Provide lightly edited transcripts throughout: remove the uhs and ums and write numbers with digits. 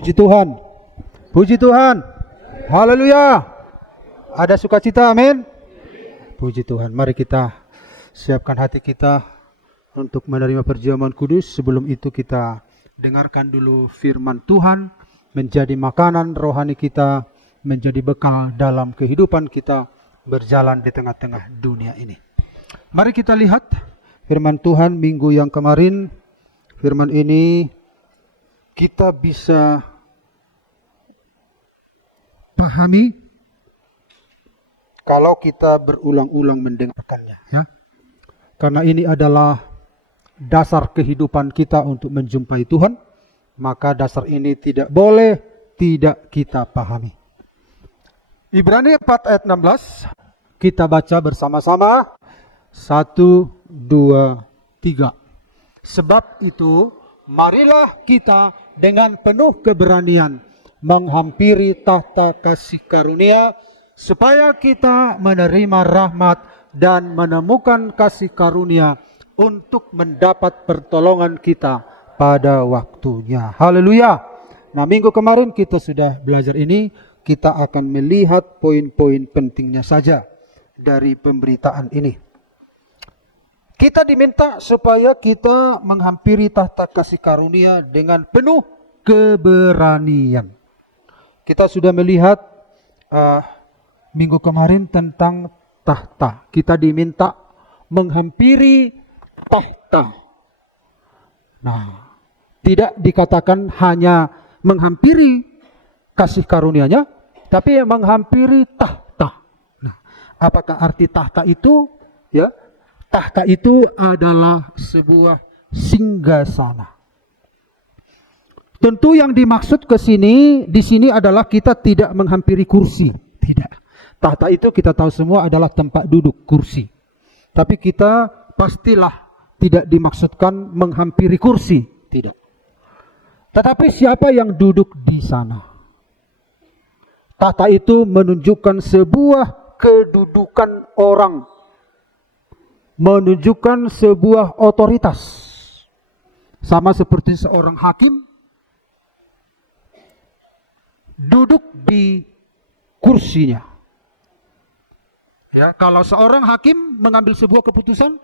Puji Tuhan. Puji Tuhan. Haleluya. Ada sukacita, amin. Puji Tuhan. Mari kita siapkan hati kita untuk menerima perjamuan kudus. Sebelum itu kita dengarkan dulu firman Tuhan, menjadi makanan rohani kita, menjadi bekal dalam kehidupan kita berjalan di tengah-tengah dunia ini. Mari kita lihat firman Tuhan minggu yang kemarin. Firman ini kita bisa pahami kalau kita berulang-ulang mendengarkannya, ya. Karena ini adalah dasar kehidupan kita untuk menjumpai Tuhan, maka dasar ini tidak boleh tidak kita pahami. Ibrani 4 ayat 16, kita baca bersama-sama. 1, 2, 3. Sebab itu, marilah kita dengan penuh keberanian menghampiri tahta kasih karunia, supaya kita menerima rahmat dan menemukan kasih karunia untuk mendapat pertolongan kita pada waktunya. Haleluya. Nah, minggu kemarin kita sudah belajar ini. Kita akan melihat poin-poin pentingnya saja dari pemberitaan ini. Kita diminta supaya kita menghampiri tahta kasih karunia dengan penuh keberanian. Kita sudah melihat minggu kemarin tentang tahta. Kita diminta menghampiri tahta. Nah, tidak dikatakan hanya menghampiri kasih karunia-Nya, tapi menghampiri tahta. Nah, apakah arti tahta itu? Ya, tahta itu adalah sebuah singgasana. Tentu yang dimaksud di sini adalah kita tidak menghampiri kursi. Tidak. Tahta itu kita tahu semua adalah tempat duduk, kursi. Tapi kita pastilah tidak dimaksudkan menghampiri kursi. Tidak. Tetapi siapa yang duduk di sana? Tahta itu menunjukkan sebuah kedudukan orang. Menunjukkan sebuah otoritas. Sama seperti seorang hakim duduk di kursinya. Ya, kalau seorang hakim mengambil sebuah keputusan,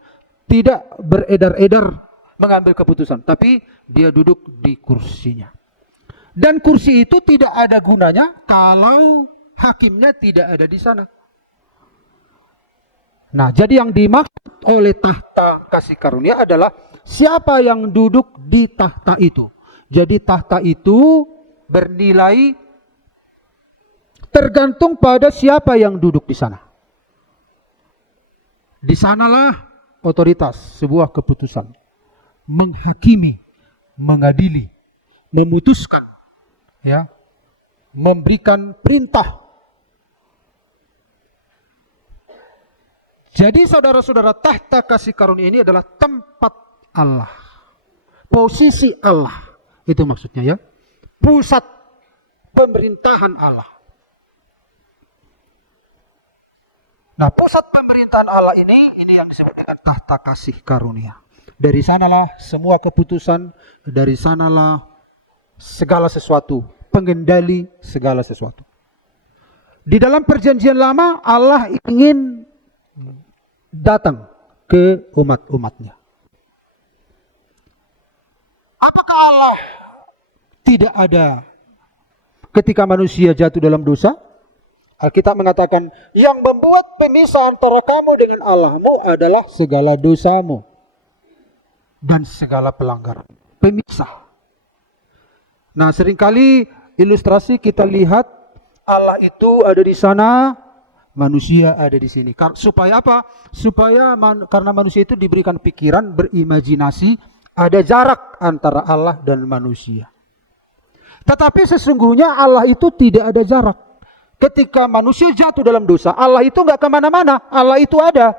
tidak beredar-edar mengambil keputusan, tapi dia duduk di kursinya. Dan kursi itu tidak ada gunanya kalau hakimnya tidak ada di sana. Nah, jadi yang dimaksud oleh tahta kasih karunia adalah siapa yang duduk di tahta itu. Jadi tahta itu bernilai tergantung pada siapa yang duduk di sana. Di sanalah otoritas sebuah keputusan. Menghakimi, mengadili, memutuskan, ya, memberikan perintah. Jadi saudara-saudara, tahta kasih karunia ini adalah tempat Allah. Posisi Allah. Itu maksudnya, ya. Pusat pemerintahan Allah. Nah, pusat pemerintahan Allah ini yang disebut dengan tahta kasih karunia. Dari sanalah semua keputusan, dari sanalah segala sesuatu, pengendali segala sesuatu. Di dalam perjanjian lama, Allah ingin datang ke umat-umatnya. Apakah Allah tidak ada ketika manusia jatuh dalam dosa? Alkitab mengatakan, yang membuat pemisah antara kamu dengan Allahmu adalah segala dosamu dan segala pelanggaran. Pemisah. Nah, seringkali ilustrasi kita lihat Allah itu ada di sana, manusia ada di sini. Supaya apa? Supaya karena manusia itu diberikan pikiran, berimajinasi, ada jarak antara Allah dan manusia. Tetapi sesungguhnya Allah itu tidak ada jarak. Ketika manusia jatuh dalam dosa, Allah itu nggak kemana-mana. Allah itu ada.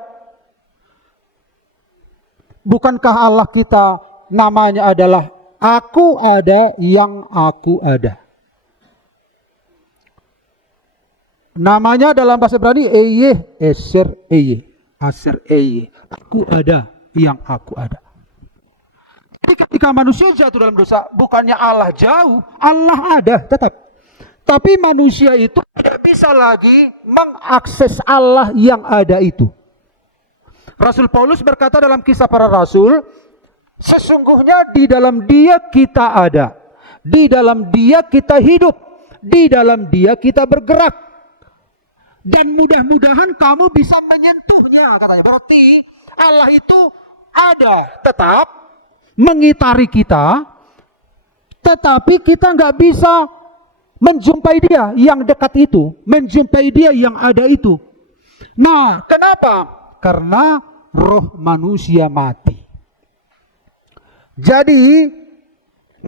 Bukankah Allah kita namanya adalah Aku ada yang aku ada. Namanya dalam bahasa Ibrani Eye, Eser Eye, Aser Eye. Aku ada yang aku ada. Jadi ketika manusia jatuh dalam dosa, bukannya Allah jauh, Allah ada tetap. Tapi manusia itu tidak bisa lagi mengakses Allah yang ada itu. Rasul Paulus berkata dalam Kisah Para Rasul, sesungguhnya di dalam Dia kita ada, di dalam Dia kita hidup, di dalam Dia kita bergerak. Dan mudah-mudahan kamu bisa menyentuhnya, katanya. Berarti Allah itu ada tetap mengitari kita, tetapi kita nggak bisa menjumpai Dia yang dekat itu, menjumpai Dia yang ada itu. Nah, kenapa? Karena roh manusia mati. Jadi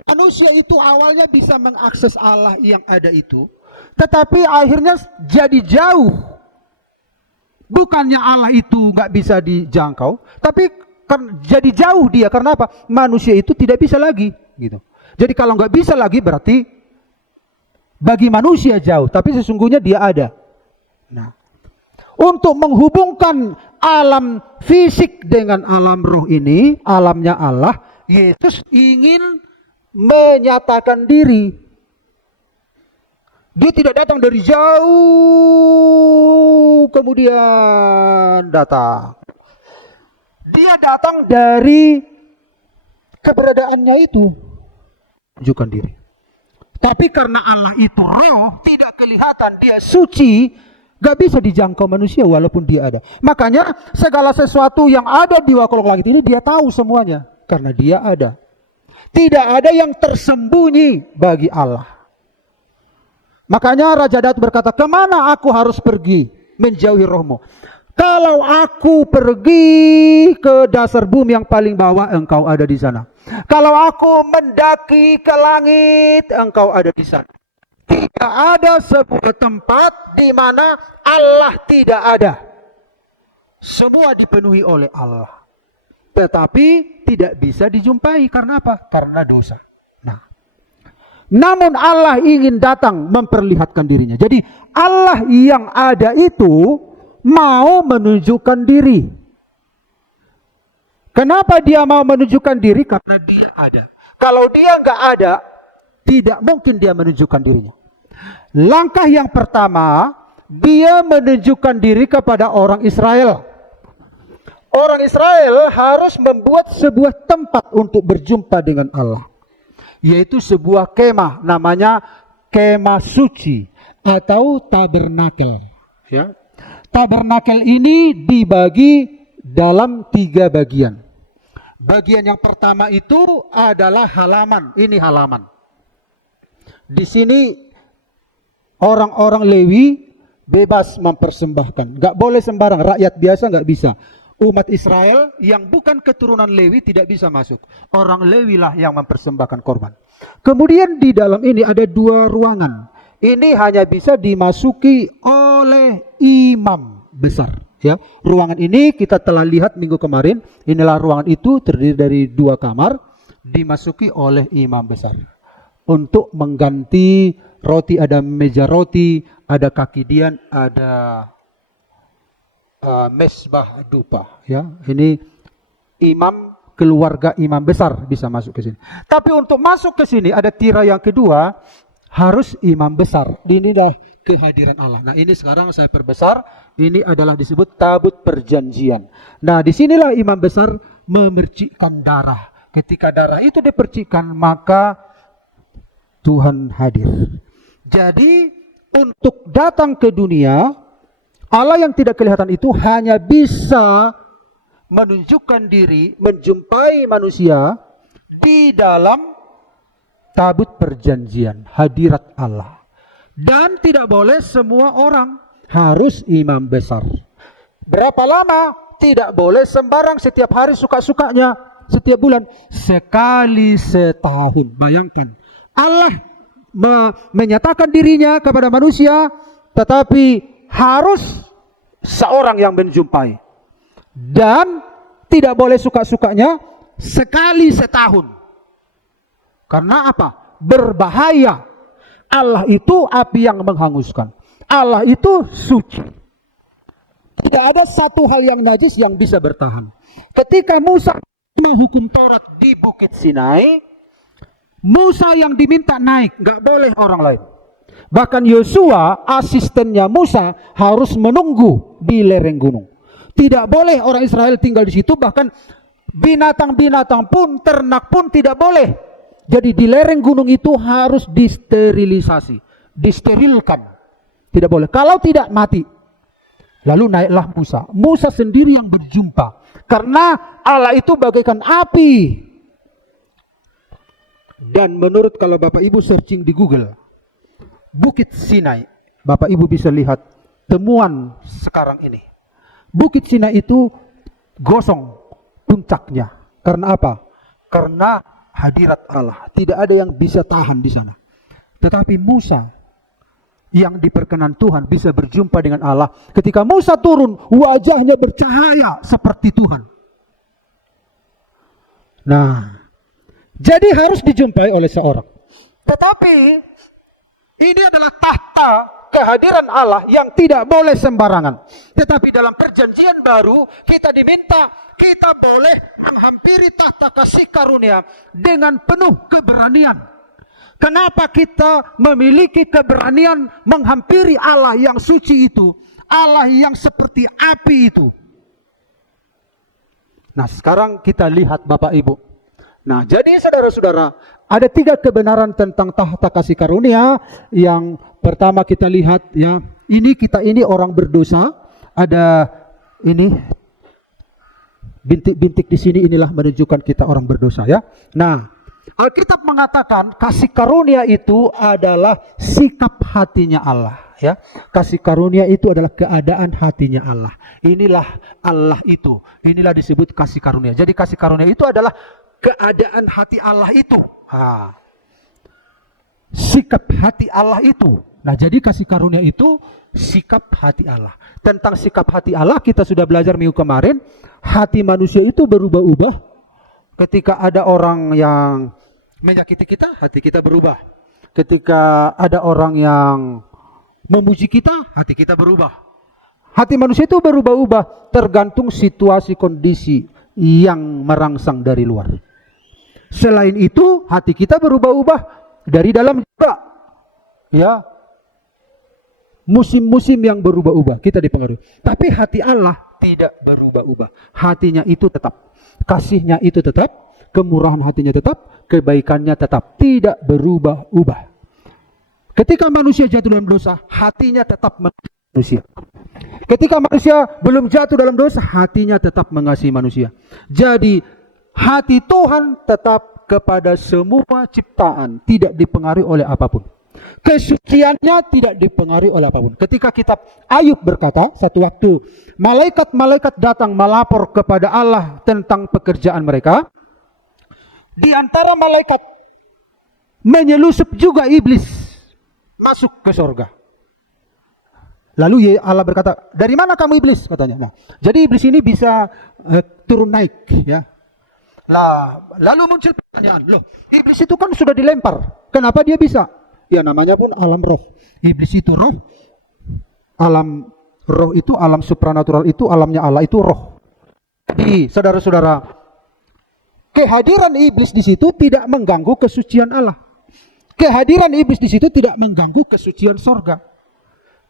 manusia itu awalnya bisa mengakses Allah yang ada itu, tetapi akhirnya jadi jauh. Bukannya Allah itu nggak bisa dijangkau, tapi jadi jauh dia. Karena apa? Manusia itu tidak bisa lagi, gitu. Jadi kalau nggak bisa lagi berarti bagi manusia jauh, tapi sesungguhnya dia ada. Nah, untuk menghubungkan alam fisik dengan alam roh ini, alamnya Allah, Yesus ingin menyatakan diri. Dia tidak datang dari jauh kemudian datang. Dia datang dari keberadaannya itu, tunjukkan diri. Tapi karena Allah itu roh, tidak kelihatan, dia suci, gak bisa dijangkau manusia walaupun dia ada. Makanya segala sesuatu yang ada di wakolok langit ini dia tahu semuanya, karena dia ada. Tidak ada yang tersembunyi bagi Allah. Makanya Raja Daud berkata, kemana aku harus pergi menjauhi rohmu? Kalau aku pergi ke dasar bumi yang paling bawah, engkau ada di sana. Kalau aku mendaki ke langit, engkau ada di sana. Tidak ada sebuah tempat di mana Allah tidak ada. Semua dipenuhi oleh Allah. Tetapi tidak bisa dijumpai. Karena apa? Karena dosa. Nah, namun Allah ingin datang memperlihatkan dirinya. Jadi Allah yang ada itu mau menunjukkan diri. Kenapa dia mau menunjukkan diri? Karena dia ada. Kalau dia nggak ada, tidak mungkin dia menunjukkan dirinya. Langkah yang pertama, dia menunjukkan diri kepada orang Israel. Orang Israel harus membuat sebuah tempat untuk berjumpa dengan Allah, yaitu sebuah kemah, namanya kemah suci atau tabernakel. Ya. Tabernakel ini dibagi dalam 3 bagian. Bagian yang pertama itu adalah halaman. Ini halaman. Di sini orang-orang Lewi bebas mempersembahkan. Gak boleh sembarang. Rakyat biasa gak bisa. Umat Israel yang bukan keturunan Lewi tidak bisa masuk. Orang Lewi lah yang mempersembahkan korban. Kemudian di dalam ini ada 2 ruangan. Ini hanya bisa dimasuki oleh imam besar. Ya, ruangan ini kita telah lihat minggu kemarin. Inilah ruangan itu terdiri dari 2 kamar, dimasuki oleh imam besar. Untuk mengganti roti, ada meja roti, ada kaki dian, ada mesbah dupa. Ya, ini imam keluarga imam besar bisa masuk ke sini. Tapi untuk masuk ke sini ada tirai yang kedua, harus imam besar. Ini dah kehadiran Allah. Nah, ini sekarang saya perbesar. Ini adalah disebut tabut perjanjian. Nah, disinilah imam besar memercikkan darah. Ketika darah itu dipercikkan, maka Tuhan hadir. Jadi, untuk datang ke dunia, Allah yang tidak kelihatan itu hanya bisa menunjukkan diri, menjumpai manusia di dalam tabut perjanjian, hadirat Allah. Dan tidak boleh semua orang, harus imam besar. Berapa lama? Tidak boleh sembarang, setiap hari suka-sukanya, setiap bulan, sekali setahun. Bayangkan, Allah menyatakan dirinya kepada manusia, tetapi harus seorang yang menjumpai. Dan tidak boleh suka-sukanya, sekali setahun. Karena apa? Berbahaya. Allah itu api yang menghanguskan. Allah itu suci. Tidak ada satu hal yang najis yang bisa bertahan. Ketika Musa menerima hukum Taurat di Bukit Sinai, Musa yang diminta naik, nggak boleh orang lain. Bahkan Yosua, asistennya Musa, harus menunggu di lereng gunung. Tidak boleh orang Israel tinggal di situ, bahkan binatang-binatang pun, ternak pun tidak boleh. Jadi di lereng gunung itu harus disterilisasi, disterilkan. Tidak boleh, kalau tidak mati. Lalu naiklah Musa. Musa sendiri yang berjumpa. Karena Allah itu bagaikan api. Dan menurut kalau Bapak Ibu searching di Google, Bukit Sinai, Bapak Ibu bisa lihat temuan sekarang ini. Bukit Sinai itu gosong puncaknya. Karena apa? Karena hadirat Allah. Tidak ada yang bisa tahan di sana. Tetapi Musa yang diperkenan Tuhan bisa berjumpa dengan Allah. Ketika Musa turun, wajahnya bercahaya seperti Tuhan. Nah, jadi harus dijumpai oleh seorang. Tetapi ini adalah tahta kehadiran Allah yang tidak boleh sembarangan. Tetapi dalam perjanjian baru kita diminta, kita boleh menghampiri tahta kasih karunia dengan penuh keberanian. Kenapa kita memiliki keberanian menghampiri Allah yang suci itu? Allah yang seperti api itu. Nah, sekarang kita lihat Bapak Ibu. Nah, jadi saudara-saudara, ada 3 kebenaran tentang tahta kasih karunia. Yang pertama kita lihat ya, ini orang berdosa. Ada ini bintik-bintik di sini, inilah menunjukkan kita orang berdosa ya. Nah, Alkitab mengatakan kasih karunia itu adalah sikap hatinya Allah ya. Kasih karunia itu adalah keadaan hatinya Allah. Inilah Allah itu. Inilah disebut kasih karunia. Jadi kasih karunia itu adalah keadaan hati Allah itu. Sikap hati Allah itu. Nah, jadi kasih karunia itu sikap hati Allah. Tentang sikap hati Allah kita sudah belajar minggu kemarin. Hati manusia itu berubah-ubah. Ketika ada orang yang menyakiti kita, hati kita berubah. Ketika ada orang yang memuji kita, hati kita berubah. Hati manusia itu berubah-ubah tergantung situasi kondisi yang merangsang dari luar. Selain itu, hati kita berubah-ubah dari dalam juga. Ya. Musim-musim yang berubah-ubah kita dipengaruhi. Tapi hati Allah tidak berubah-ubah. Hatinya itu tetap. Kasihnya itu tetap, kemurahan hatinya tetap, kebaikannya tetap, tidak berubah-ubah. Ketika manusia jatuh dalam dosa, hatinya tetap mengasihi manusia. Ketika manusia belum jatuh dalam dosa, hatinya tetap mengasihi manusia. Jadi hati Tuhan tetap kepada semua ciptaan, tidak dipengaruhi oleh apapun. Kesuciannya tidak dipengaruhi oleh apapun. Ketika kitab Ayub berkata, satu waktu malaikat-malaikat datang melapor kepada Allah tentang pekerjaan mereka. Di antara malaikat menyelusup juga iblis masuk ke surga. Lalu Allah berkata, dari mana kamu iblis? Katanya. Nah, jadi iblis ini bisa turun naik, ya. Lalu muncul pertanyaan, loh, iblis itu kan sudah dilempar, kenapa dia bisa? Ya namanya pun alam roh. Iblis itu roh. Alam roh itu, alam supranatural itu, alamnya Allah itu roh. Jadi saudara-saudara, kehadiran iblis di situ tidak mengganggu kesucian Allah. Kehadiran iblis di situ tidak mengganggu kesucian sorga.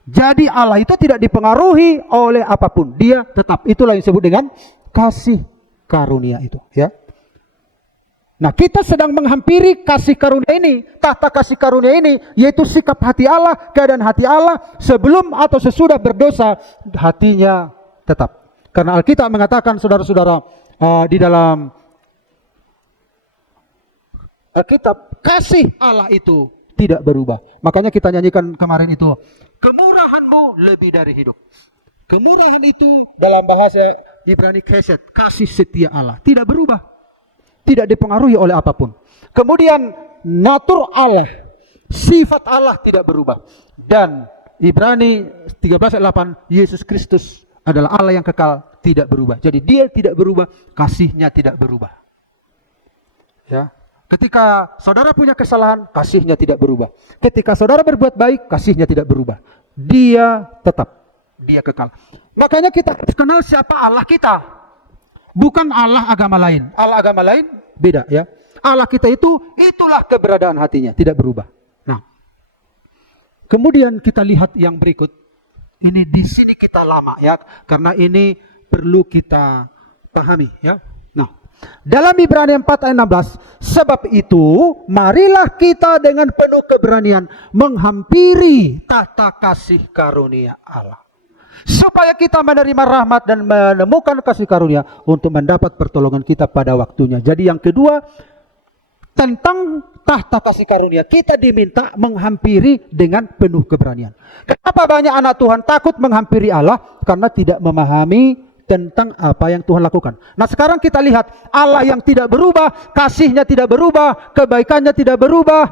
Jadi Allah itu tidak dipengaruhi oleh apapun. Dia tetap, itulah yang disebut dengan kasih karunia itu, ya. Nah, kita sedang menghampiri kasih karunia ini, tahta kasih karunia ini, yaitu sikap hati Allah, keadaan hati Allah sebelum atau sesudah berdosa, hatinya tetap. Karena Alkitab mengatakan, saudara-saudara, di dalam Alkitab, kasih Allah itu tidak berubah. Makanya kita nyanyikan kemarin itu, kemurahan-Mu lebih dari hidup. Kemurahan itu dalam bahasa Ibrani Kesed, kasih setia Allah, tidak berubah. Tidak dipengaruhi oleh apapun. Kemudian natur Allah, sifat Allah tidak berubah. Dan Ibrani 13 ayat 8, Yesus Kristus adalah Allah yang kekal, tidak berubah. Jadi dia tidak berubah, kasihnya tidak berubah. Ya. Ketika saudara punya kesalahan, kasihnya tidak berubah. Ketika saudara berbuat baik, kasihnya tidak berubah. Dia tetap, dia kekal. Makanya kita harus kenal siapa Allah kita. Bukan Allah agama lain. Allah agama lain beda ya. Allah kita itulah keberadaan hatinya, tidak berubah. Nah, kemudian kita lihat yang berikut. Ini di sini kita lama ya, karena ini perlu kita pahami ya. Nah, dalam Ibrani 4 ayat 16, sebab itu marilah kita dengan penuh keberanian menghampiri tahta kasih karunia Allah, supaya kita menerima rahmat dan menemukan kasih karunia untuk mendapat pertolongan kita pada waktunya. Jadi yang kedua, tentang tahta kasih karunia, kita diminta menghampiri dengan penuh keberanian. Kenapa banyak anak Tuhan takut menghampiri Allah? Karena tidak memahami tentang apa yang Tuhan lakukan. Nah, sekarang kita lihat Allah yang tidak berubah, kasihnya tidak berubah, kebaikannya tidak berubah.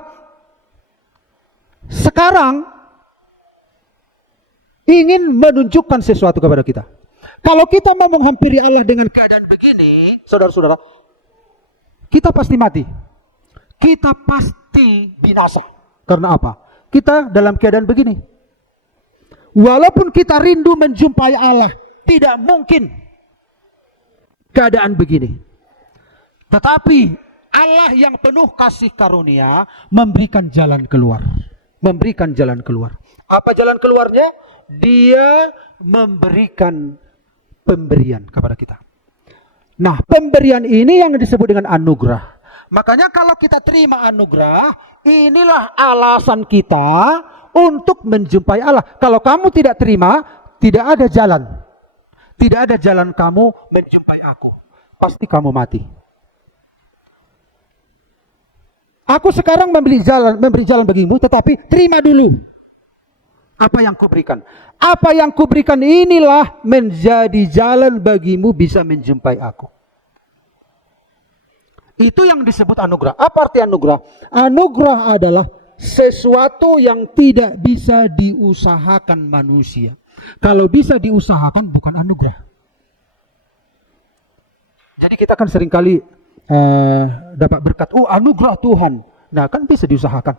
Sekarang ingin menunjukkan sesuatu kepada kita. Kalau kita mau menghampiri Allah dengan keadaan begini, saudara-saudara, kita pasti mati. Kita pasti binasa. Karena apa? Kita dalam keadaan begini. Walaupun kita rindu menjumpai Allah, tidak mungkin keadaan begini. Tetapi Allah yang penuh kasih karunia memberikan jalan keluar. Memberikan jalan keluar. Apa jalan keluarnya? Dia memberikan pemberian kepada kita. Nah, pemberian ini yang disebut dengan anugerah. Makanya kalau kita terima anugerah, inilah alasan kita untuk menjumpai Allah. Kalau kamu tidak terima, tidak ada jalan. Tidak ada jalan kamu menjumpai aku. Pasti kamu mati. Aku sekarang memberi jalan bagimu, tetapi terima dulu apa yang kuberikan. Apa yang kuberikan inilah menjadi jalan bagimu bisa menjumpai aku. Itu yang disebut anugerah. Apa arti anugerah? Anugerah adalah sesuatu yang tidak bisa diusahakan manusia. Kalau bisa diusahakan bukan anugerah. Jadi kita kan seringkali dapat berkat, anugerah Tuhan. Nah, kan bisa diusahakan.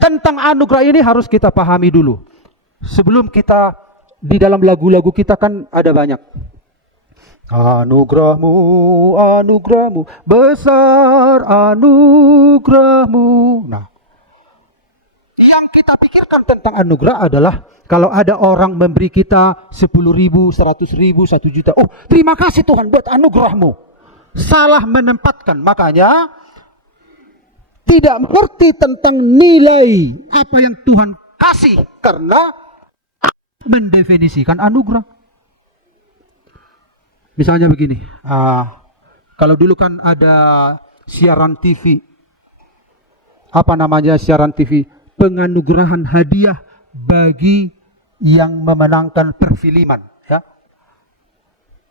Tentang anugerah ini harus kita pahami dulu. Sebelum kita, di dalam lagu-lagu kita kan ada banyak. Anugerahmu, anugerahmu, besar anugerahmu. Nah, yang kita pikirkan tentang anugerah adalah kalau ada orang memberi kita 10.000, 100.000, 1 juta. Oh, terima kasih Tuhan buat anugerahmu. Salah menempatkan. Makanya tidak mengerti tentang nilai apa yang Tuhan kasih karena mendefinisikan anugerah. Misalnya begini, kalau dulu kan ada siaran TV, apa namanya siaran TV? Penganugerahan hadiah bagi yang memenangkan perfilman. Ya.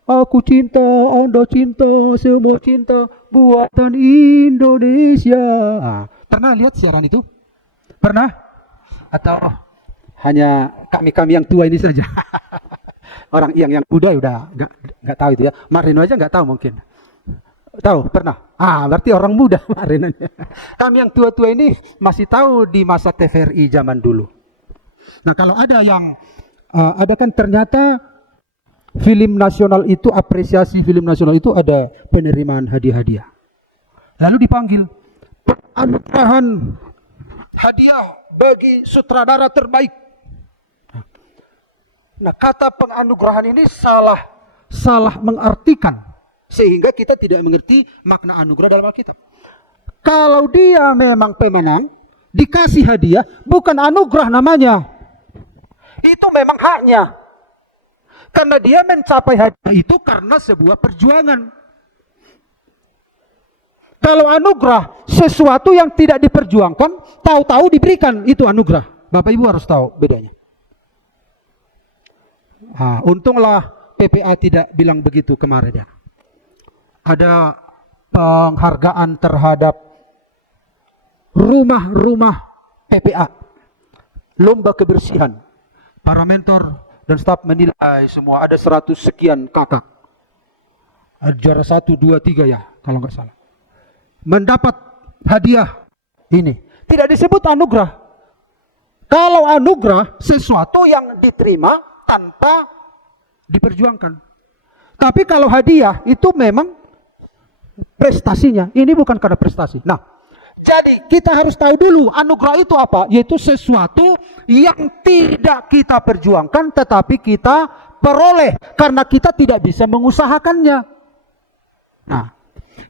Aku cinta, Anda cinta, semua cinta, buatan Indonesia. Pernah lihat siaran itu? Pernah? Atau hanya kami-kami yang tua ini saja? Orang yang muda udah nggak tahu itu ya. Marino aja nggak tahu mungkin. Tahu? Pernah? Berarti orang muda Marino. Kami yang tua-tua ini masih tahu di masa TVRI zaman dulu. Nah, kalau ada yang ada kan ternyata film nasional itu, apresiasi film nasional itu ada penerimaan hadiah-hadiah. Lalu dipanggil penganugerahan hadiah bagi sutradara terbaik. Nah, kata penganugerahan ini salah mengartikan sehingga kita tidak mengerti makna anugerah dalam Alkitab. Kalau dia memang pemenang, dikasih hadiah, bukan anugerah namanya. Itu memang haknya. Karena dia mencapai hadiah itu karena sebuah perjuangan. Kalau anugerah sesuatu yang tidak diperjuangkan, tahu-tahu diberikan, itu anugerah. Bapak Ibu harus tahu bedanya. Untunglah PPA tidak bilang begitu kemarin ya. Ada penghargaan terhadap rumah-rumah PPA, lomba kebersihan. Para mentor dan staf menilai semua, ada 100 sekian kakak. Juara 1, 2, 3 ya, kalau nggak salah. Mendapat hadiah ini. Tidak disebut anugerah. Kalau anugerah, sesuatu yang diterima tanpa diperjuangkan. Tapi kalau hadiah itu memang prestasinya. Ini bukan karena prestasi. Nah, jadi kita harus tahu dulu anugerah itu apa? Yaitu sesuatu yang tidak kita perjuangkan tetapi kita peroleh karena kita tidak bisa mengusahakannya. Nah,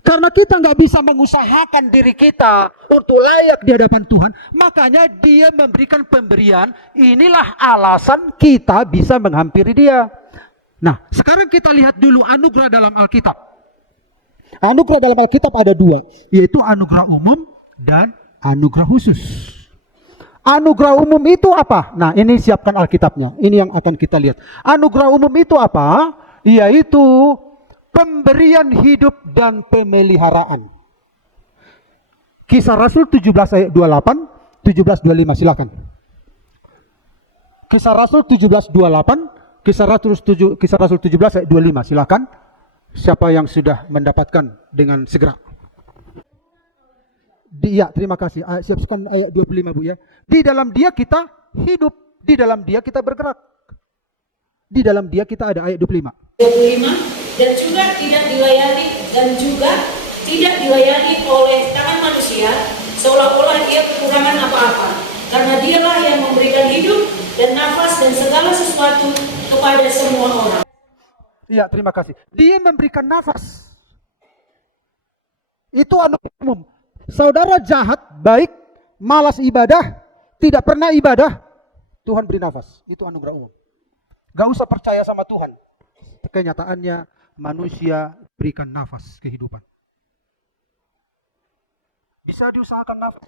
karena kita nggak bisa mengusahakan diri kita untuk layak di hadapan Tuhan, makanya Dia memberikan pemberian. Inilah alasan kita bisa menghampiri Dia. Nah, sekarang kita lihat dulu anugerah dalam Alkitab. Anugerah dalam Alkitab ada dua, yaitu anugerah umum dan anugerah khusus. Anugerah umum itu apa? Nah, ini siapkan Alkitabnya. Ini yang akan kita lihat. Anugerah umum itu apa? Yaitu pemberian hidup dan pemeliharaan. Kisah Rasul 17 ayat 28, 17-25, silakan. Kisah Rasul 17-28, Kisah Rasul 17 ayat 25, silakan. Siapa yang sudah mendapatkan dengan segera? Ya, terima kasih. Siapkan ayat 25, Bu ya. Di dalam Dia kita hidup, di dalam Dia kita bergerak. Di dalam Dia kita ada ayat 25. 25 dan juga tidak dilayani oleh tangan manusia seolah-olah Ia kekurangan apa-apa. Karena Dialah yang memberikan hidup dan nafas dan segala sesuatu kepada semua orang. Iya, terima kasih. Dia memberikan nafas. Itu anugerah umum. Saudara jahat, baik, malas ibadah, tidak pernah ibadah, Tuhan beri nafas. Itu anugerah umum. Gak usah percaya sama Tuhan. Kenyataannya manusia berikan nafas kehidupan. Bisa diusahakan nafas,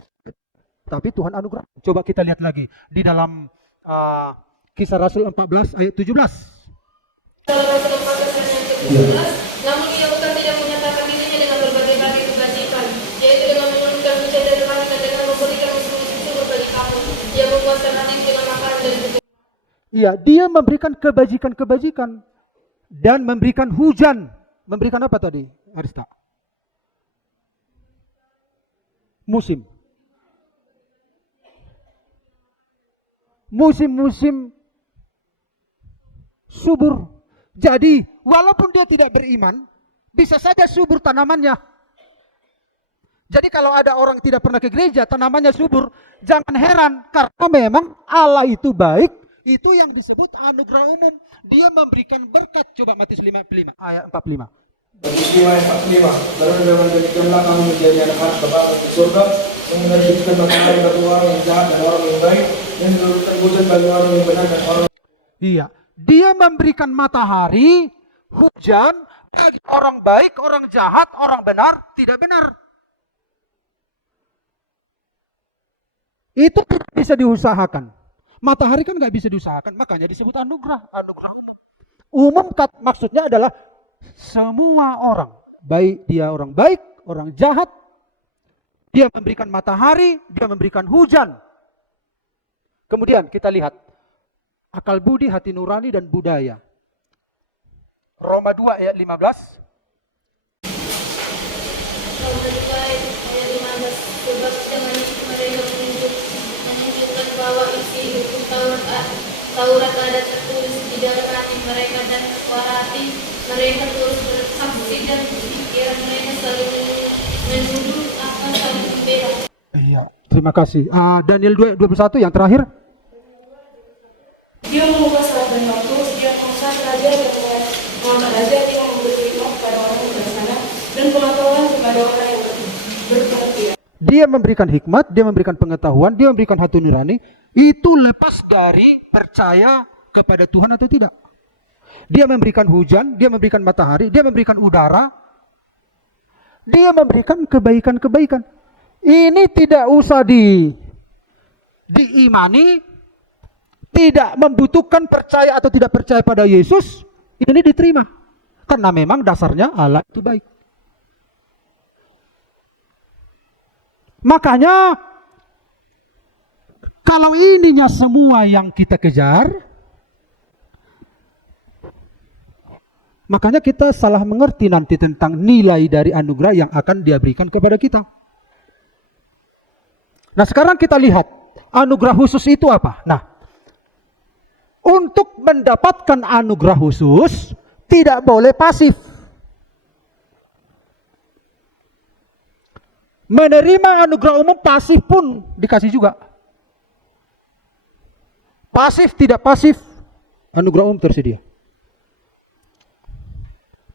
tapi Tuhan anugerah. Coba kita lihat lagi di dalam Kisah Rasul 14 ayat 17. Namun ia bukan tidak menyatakan dirinya dengan berbagai-bagai kebajikan, yaitu dengan menurunkan hujan dari langit dan dengan memberikan sumber bagi kamu. Ia memuaskan hati dengan makanan dan minum. Iya, Dia memberikan kebajikan-kebajikan dan memberikan hujan. Memberikan apa tadi, Arista? Musim. Musim-musim subur. Jadi, walaupun dia tidak beriman, bisa saja subur tanamannya. Jadi kalau ada orang tidak pernah ke gereja, tanamannya subur, jangan heran. Karena memang Allah itu baik, itu yang disebut anugerah umum. Dia memberikan berkat. Coba Matius 55, ayat 45. Matius 5 ayat 45. Lalu dengan demikianlah kamu menjadi anak-anak Bapa di surga, yang menerbitkan matahari bagi orang yang jahat dan orang yang baik, dan menurunkan hujan bagi orang yang benar dan orang. Iya. Dia memberikan matahari, hujan bagi orang baik, orang jahat, orang benar, tidak benar. Itu tidak bisa diusahakan. Matahari kan nggak bisa diusahakan, makanya disebut anugerah. Anugerah umum maksudnya adalah semua orang, baik dia orang baik, orang jahat, Dia memberikan matahari, Dia memberikan hujan. Kemudian kita lihat akal budi, hati nurani, dan budaya. Roma 2 ayat 15. Roma 2 ayat 15. Sebab dengan mereka menunjukkan bahwa isi hukum Taurat ada tertulis di dalam hati mereka dan suara hati mereka terus bersaksi dan pikiran mereka saling menuduh akan saling membela. Iya, terima kasih. Daniel 2:21 yang terakhir. Dia mengubah saat dan waktu, setiap mengusah raja dan mengangkat raja, dia memberi hikmat kepada orang yang bersana dan pengetahuan kepada orang yang berpengertian. Dia memberikan hikmat, Dia memberikan pengetahuan, Dia memberikan hati nurani. Itu lepas dari percaya kepada Tuhan atau tidak. Dia memberikan hujan, Dia memberikan matahari, Dia memberikan udara. Dia memberikan kebaikan-kebaikan. Ini tidak usah diimani, tidak membutuhkan percaya atau tidak percaya pada Yesus, ini diterima. Karena memang dasarnya Allah itu baik. Makanya, kalau ininya semua yang kita kejar, makanya kita salah mengerti nanti tentang nilai dari anugerah yang akan Dia berikan kepada kita. Nah, sekarang kita lihat anugerah khusus itu apa? Nah, untuk mendapatkan anugerah khusus, tidak boleh pasif. Menerima anugerah umum pasif pun dikasih juga. Pasif tidak pasif, anugerah umum tersedia.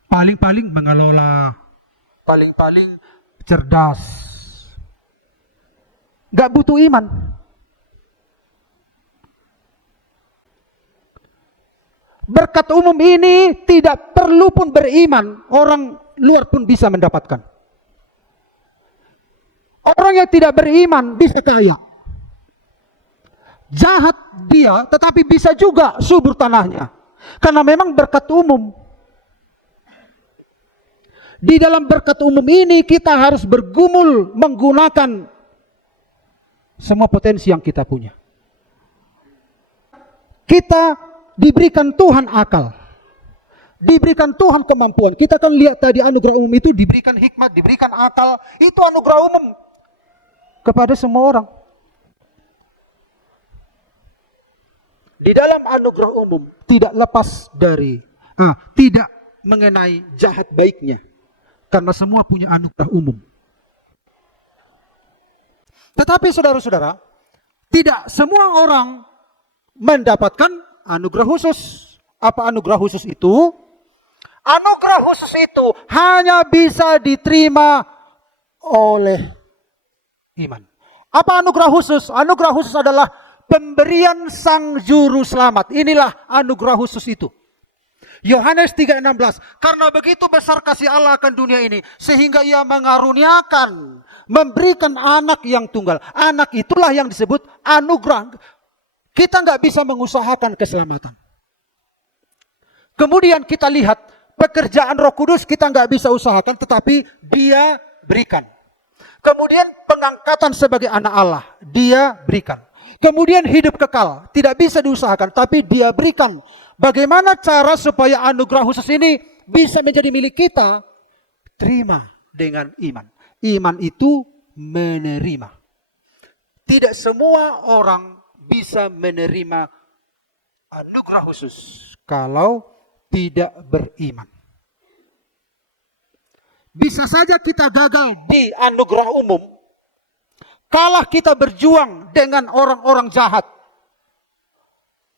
Paling-paling mengelola, paling-paling cerdas. Gak butuh iman. Berkat umum ini tidak perlu pun beriman, orang luar pun bisa mendapatkan. Orang yang tidak beriman bisa kaya. Jahat dia, tetapi bisa juga subur tanahnya. Karena memang berkat umum. Di dalam berkat umum ini kita harus bergumul menggunakan semua potensi yang kita punya. Kita diberikan Tuhan akal. Diberikan Tuhan kemampuan. Kita kan lihat tadi anugerah umum itu diberikan hikmat, diberikan akal. Itu anugerah umum kepada semua orang. Di dalam anugerah umum tidak lepas dari tidak mengenai jahat baiknya, karena semua punya anugerah umum. Tetapi saudara-saudara, tidak semua orang mendapatkan anugerah khusus. Apa anugerah khusus itu? Anugerah khusus itu hanya bisa diterima oleh iman. Apa anugerah khusus? Anugerah khusus adalah pemberian Sang Juru Selamat. Inilah anugerah khusus itu. Yohanes 3:16. Karena begitu besar kasih Allah akan dunia ini, sehingga ia mengaruniakan, memberikan anak yang tunggal. Anak itulah yang disebut anugerah. Kita nggak bisa mengusahakan keselamatan. Kemudian kita lihat pekerjaan Roh Kudus kita nggak bisa usahakan, tetapi Dia berikan. Kemudian pengangkatan sebagai anak Allah, Dia berikan. Kemudian hidup kekal, tidak bisa diusahakan, tapi Dia berikan. Bagaimana cara supaya anugerah khusus ini bisa menjadi milik kita? Terima dengan iman. Iman itu menerima. Tidak semua orang bisa menerima anugerah khusus kalau tidak beriman. Bisa saja kita gagal di anugerah umum, kalah kita berjuang dengan orang-orang jahat.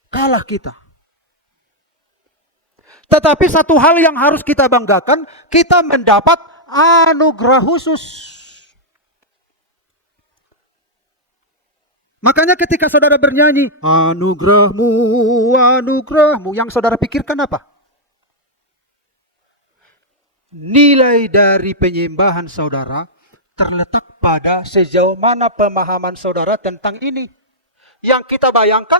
Kalah kita. Tetapi satu hal yang harus kita banggakan, kita mendapat anugerah khusus. Makanya ketika saudara bernyanyi, anugerahmu, anugerahmu, yang saudara pikirkan apa? Nilai dari penyembahan saudara terletak pada sejauh mana pemahaman saudara tentang ini. Yang kita bayangkan,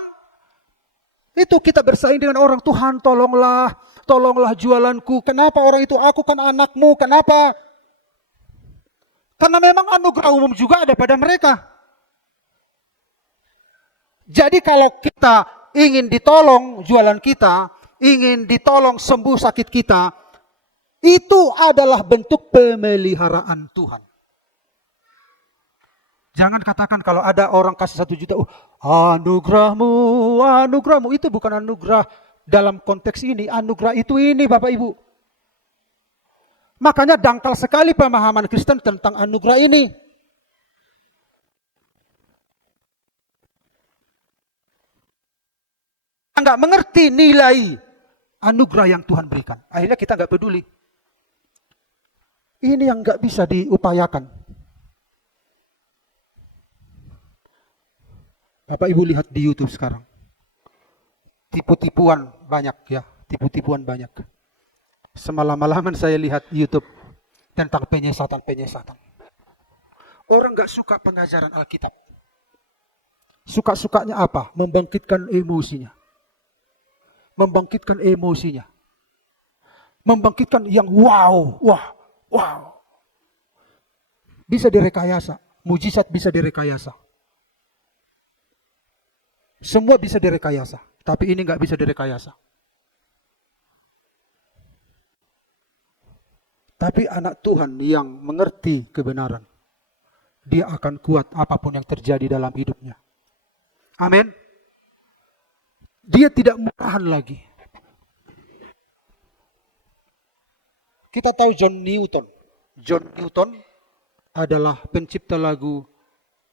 itu kita bersaing dengan orang. Tuhan tolonglah, tolonglah jualanku. Kenapa orang itu? Aku kan anakmu. Kenapa? Karena memang anugerah umum juga ada pada mereka. Jadi kalau kita ingin ditolong jualan kita, ingin ditolong sembuh sakit kita, itu adalah bentuk pemeliharaan Tuhan. Jangan katakan kalau ada orang kasih 1 juta, anugerahmu, anugerahmu. Itu bukan anugerah dalam konteks ini. Anugerah itu ini Bapak Ibu. Makanya dangkal sekali pemahaman Kristen tentang anugerah ini. Nggak mengerti nilai anugerah yang Tuhan berikan. Akhirnya kita nggak peduli. Ini yang nggak bisa diupayakan. Bapak Ibu lihat di YouTube sekarang. Tipu-tipuan banyak ya. Tipu-tipuan banyak. Semalam-malaman saya lihat YouTube tentang penyesatan-penyesatan. Orang nggak suka pengajaran Alkitab. Suka-sukanya apa? Membangkitkan emosinya. Membangkitkan emosinya. Membangkitkan yang wow. Bisa direkayasa. Mujizat bisa direkayasa. Semua bisa direkayasa. Tapi ini nggak bisa direkayasa. Tapi anak Tuhan yang mengerti kebenaran, dia akan kuat apapun yang terjadi dalam hidupnya. Amin. Dia tidak murahan lagi. Kita tahu John Newton. John Newton adalah pencipta lagu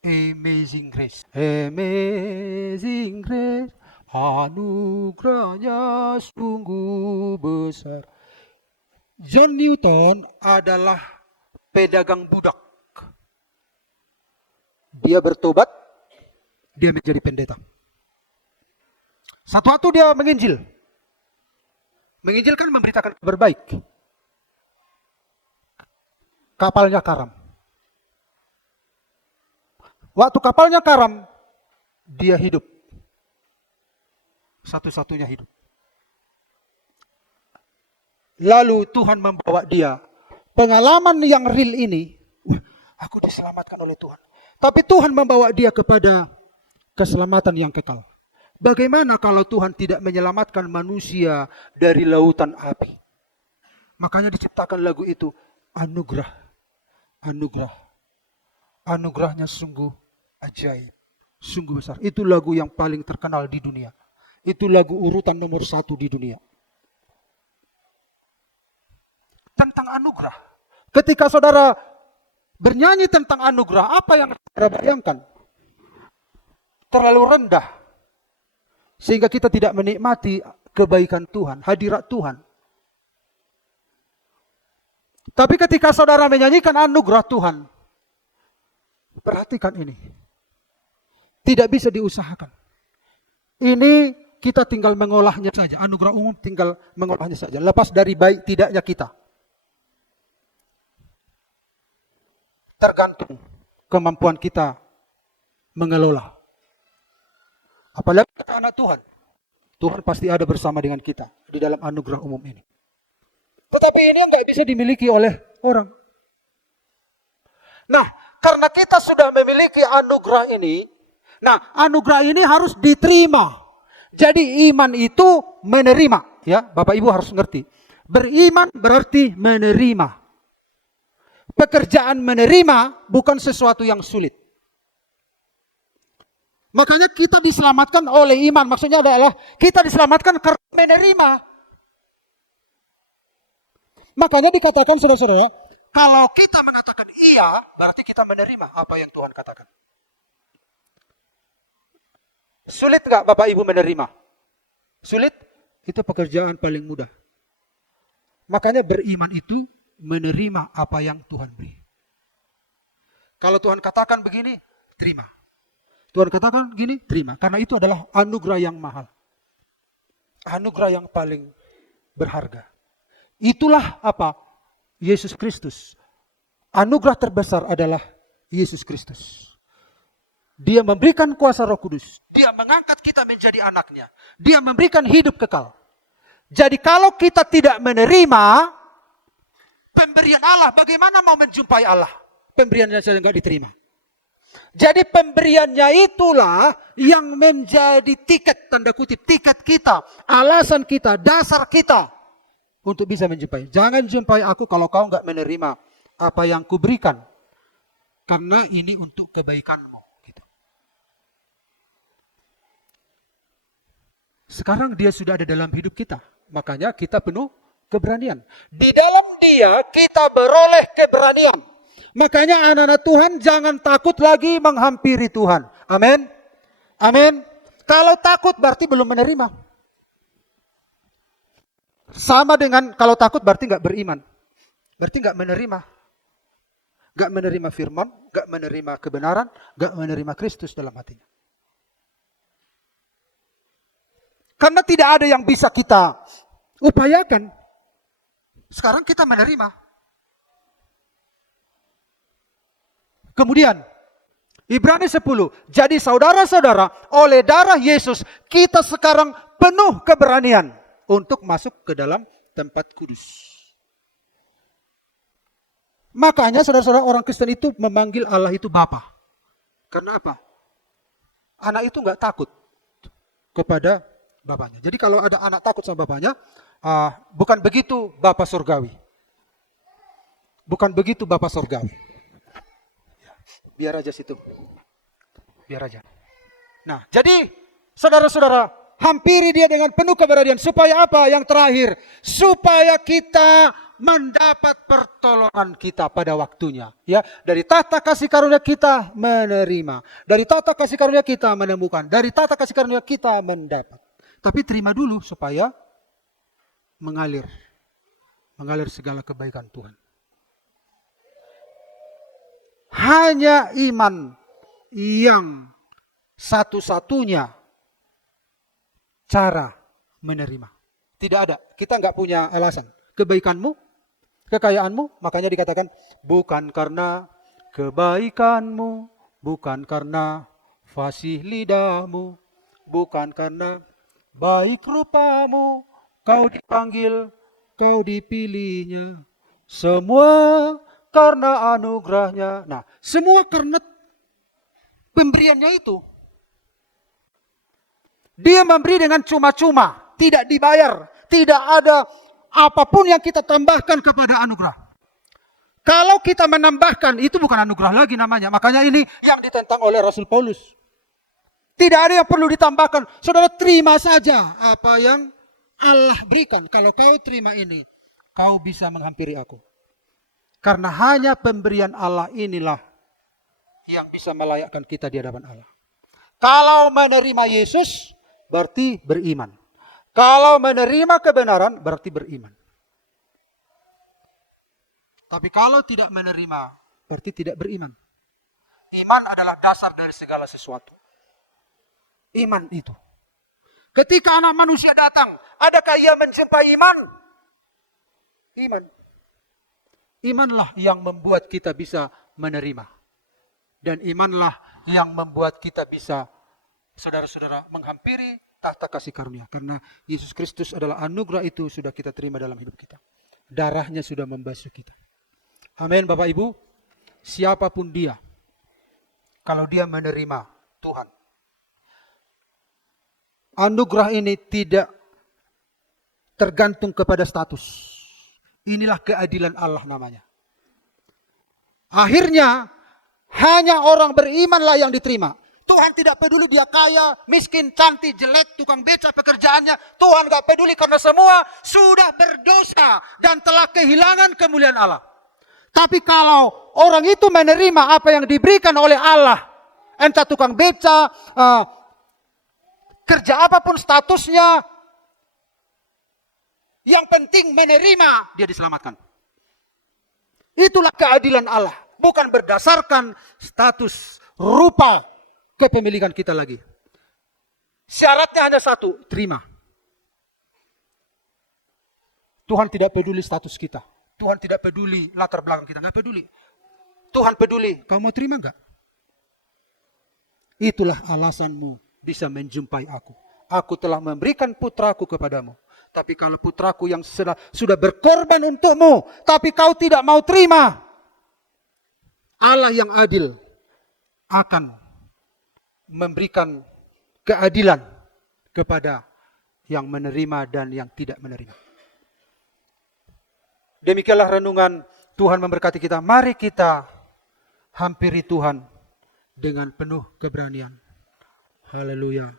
Amazing Grace. Amazing Grace, anugerahnya sungguh besar. John Newton adalah pedagang budak. Dia bertobat, dia menjadi pendeta. Satu waktu dia menginjil. Menginjil kan memberitakan kabar baik. Kapalnya karam. Waktu kapalnya karam, dia hidup. Satu-satunya hidup. Lalu Tuhan membawa dia. Pengalaman yang real ini, aku diselamatkan oleh Tuhan. Tapi Tuhan membawa dia kepada keselamatan yang kekal. Bagaimana kalau Tuhan tidak menyelamatkan manusia dari lautan api? Makanya diciptakan lagu itu, anugerah. Anugerah. Anugerahnya sungguh ajaib. Sungguh besar. Itu lagu yang paling terkenal di dunia. Itu lagu urutan nomor 1 di dunia. Tentang anugerah. Ketika saudara bernyanyi tentang anugerah, apa yang saudara bayangkan? Terlalu rendah. Sehingga kita tidak menikmati kebaikan Tuhan, hadirat Tuhan. Tapi ketika saudara menyanyikan anugerah Tuhan, perhatikan ini. Tidak bisa diusahakan. Ini kita tinggal mengolahnya saja. Anugerah umum tinggal mengolahnya saja. Lepas dari baik tidaknya kita. Tergantung kemampuan kita mengelola. Apalagi kita anak Tuhan. Tuhan pasti ada bersama dengan kita di dalam anugerah umum ini. Tetapi ini yang nggak bisa dimiliki oleh orang. Nah, karena kita sudah memiliki anugerah ini, nah anugerah ini harus diterima. Jadi iman itu menerima, ya Bapak Ibu harus ngerti. Beriman berarti menerima. Pekerjaan menerima bukan sesuatu yang sulit. Makanya kita diselamatkan oleh iman. Maksudnya adalah kita diselamatkan karena menerima. Makanya dikatakan saudara-saudara, kalau kita mengatakan iya, berarti kita menerima apa yang Tuhan katakan. Sulit nggak Bapak Ibu menerima? Sulit? Itu pekerjaan paling mudah. Makanya beriman itu menerima apa yang Tuhan beri. Kalau Tuhan katakan begini, terima. Tuhan katakan gini, terima. Karena itu adalah anugerah yang mahal. Anugerah yang paling berharga. Itulah apa? Yesus Kristus. Anugerah terbesar adalah Yesus Kristus. Dia memberikan kuasa Roh Kudus. Dia mengangkat kita menjadi anaknya. Dia memberikan hidup kekal. Jadi kalau kita tidak menerima pemberian Allah, bagaimana mau menjumpai Allah? Pemberiannya saja enggak diterima. Jadi pemberiannya itulah yang menjadi tiket, tanda kutip, tiket kita, alasan kita, dasar kita untuk bisa menjumpai. Jangan jumpai aku kalau kau enggak menerima apa yang kuberikan. Karena ini untuk kebaikanmu. Gitu. Sekarang dia sudah ada dalam hidup kita. Makanya kita penuh keberanian. Di dalam dia kita beroleh keberanian. Makanya anak-anak Tuhan jangan takut lagi menghampiri Tuhan. Amin. Amin. Kalau takut berarti belum menerima. Sama dengan kalau takut berarti nggak beriman. Berarti nggak menerima. Nggak menerima firman, nggak menerima kebenaran, nggak menerima Kristus dalam hatinya. Karena tidak ada yang bisa kita upayakan. Sekarang kita menerima. Kemudian, Ibrani 10. Jadi saudara-saudara, oleh darah Yesus, kita sekarang penuh keberanian untuk masuk ke dalam tempat kudus. Makanya saudara-saudara orang Kristen itu memanggil Allah itu Bapa. Karena apa? Anak itu nggak takut kepada bapaknya. Jadi kalau ada anak takut sama bapaknya, bukan begitu Bapa surgawi. Bukan begitu Bapa surgawi. Biar aja situ. Biar aja. Nah, jadi saudara-saudara, hampiri dia dengan penuh keberanian. Supaya apa? Yang terakhir, supaya kita mendapat pertolongan kita pada waktunya. Ya, dari tata kasih karunia kita menerima, dari tata kasih karunia kita menemukan, dari tata kasih karunia kita mendapat. Tapi terima dulu supaya mengalir segala kebaikan Tuhan. Hanya iman yang satu-satunya cara menerima. Tidak ada, kita nggak punya alasan. Kebaikanmu, kekayaanmu, makanya dikatakan bukan karena kebaikanmu, bukan karena fasih lidahmu, bukan karena baik rupamu, kau dipanggil, kau dipilihnya. Semua karena anugerahnya. Nah, semua karena pemberiannya itu. Dia memberi dengan cuma-cuma, tidak dibayar, tidak ada apapun yang kita tambahkan kepada anugerah. Kalau kita menambahkan, itu bukan anugerah lagi namanya. Makanya ini yang ditentang oleh Rasul Paulus. Tidak ada yang perlu ditambahkan. Saudara terima saja apa yang Allah berikan. Kalau kau terima ini, kau bisa menghampiri aku. Karena hanya pemberian Allah inilah yang bisa melayakkan kita di hadapan Allah. Kalau menerima Yesus, berarti beriman. Kalau menerima kebenaran, berarti beriman. Tapi kalau tidak menerima, berarti tidak beriman. Iman adalah dasar dari segala sesuatu. Iman itu. Ketika anak manusia datang, adakah ia menjumpai iman? Iman. Imanlah yang membuat kita bisa menerima. Dan imanlah yang membuat kita bisa, saudara-saudara, menghampiri tahta kasih karunia. Karena Yesus Kristus adalah anugerah itu sudah kita terima dalam hidup kita. Darahnya sudah membasuh kita. Amin Bapak Ibu. Siapapun dia, kalau dia menerima Tuhan, anugerah ini tidak tergantung kepada status. Inilah keadilan Allah namanya. Akhirnya hanya orang berimanlah yang diterima. Tuhan tidak peduli dia kaya, miskin, cantik, jelek, tukang beca pekerjaannya. Tuhan gak peduli karena semua sudah berdosa dan telah kehilangan kemuliaan Allah. Tapi kalau orang itu menerima apa yang diberikan oleh Allah, entah tukang beca, kerja apapun statusnya, yang penting menerima, dia diselamatkan. Itulah keadilan Allah. Bukan berdasarkan status, rupa, kepemilikan kita lagi. Syaratnya hanya satu, terima. Tuhan tidak peduli status kita. Tuhan tidak peduli latar belakang kita, nggak peduli. Tuhan peduli, kamu mau terima nggak? Itulah alasanmu bisa menjumpai aku. Aku telah memberikan putraku kepadamu. Tapi kalau putraku yang sudah berkorban untukmu, tapi kau tidak mau terima, Allah yang adil akan memberikan keadilan kepada yang menerima dan yang tidak menerima. Demikianlah renungan. Tuhan memberkati kita. Mari kita hampiri Tuhan dengan penuh keberanian. Haleluya.